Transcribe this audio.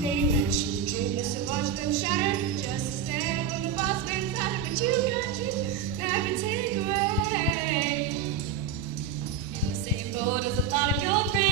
They mention dreamless to watch them shatter. Just to stand when the boss man's at it, but you got you never take away. In the same boat as a lot of your friends.